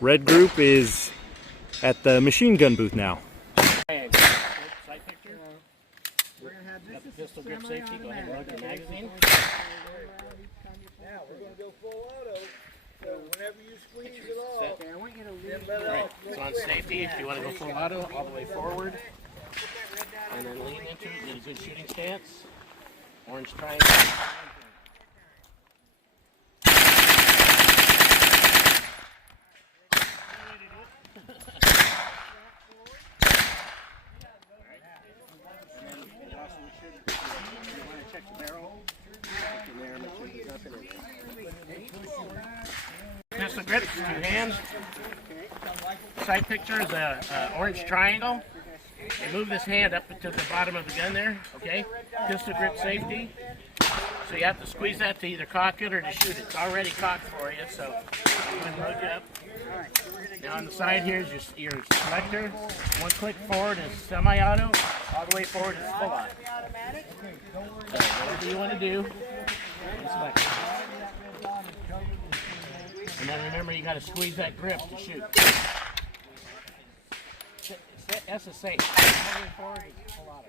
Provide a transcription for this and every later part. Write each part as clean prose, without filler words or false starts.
Red group is at the machine gun booth now. Side picture. We're going to have this pistol grip safety. Go ahead and load your magazine. Now we're going to go full auto. So whenever you squeeze it off, then let it Right. off. So on safety, if you want to go full auto, all the way forward, and then lean into it, get a good shooting stance. Orange triangle. Pistol grip, 2 hands. Side picture is a orange triangle. You move this hand up to the bottom of the gun there, okay? Pistol grip safety. So you have to squeeze that to either cock it or to shoot it. It's already cocked for you, so go ahead and load you up. Now on the side here is your selector. 1 click forward is semi-auto. All the way forward is full auto. So whatever you want to do, select it. And then remember, you got to squeeze that grip to shoot. That's a safe. All the way forward is full auto.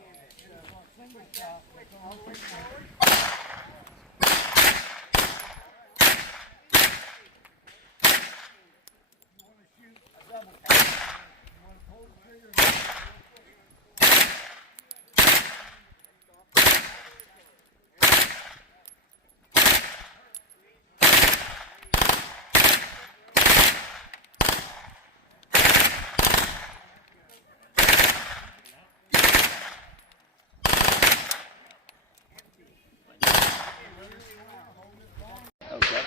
Okay.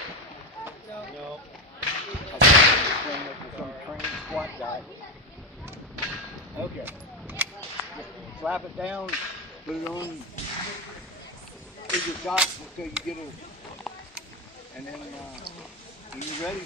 No. Some trained squat guy. Okay. Slap it down, put it on your top until you get it. And then, when you're ready,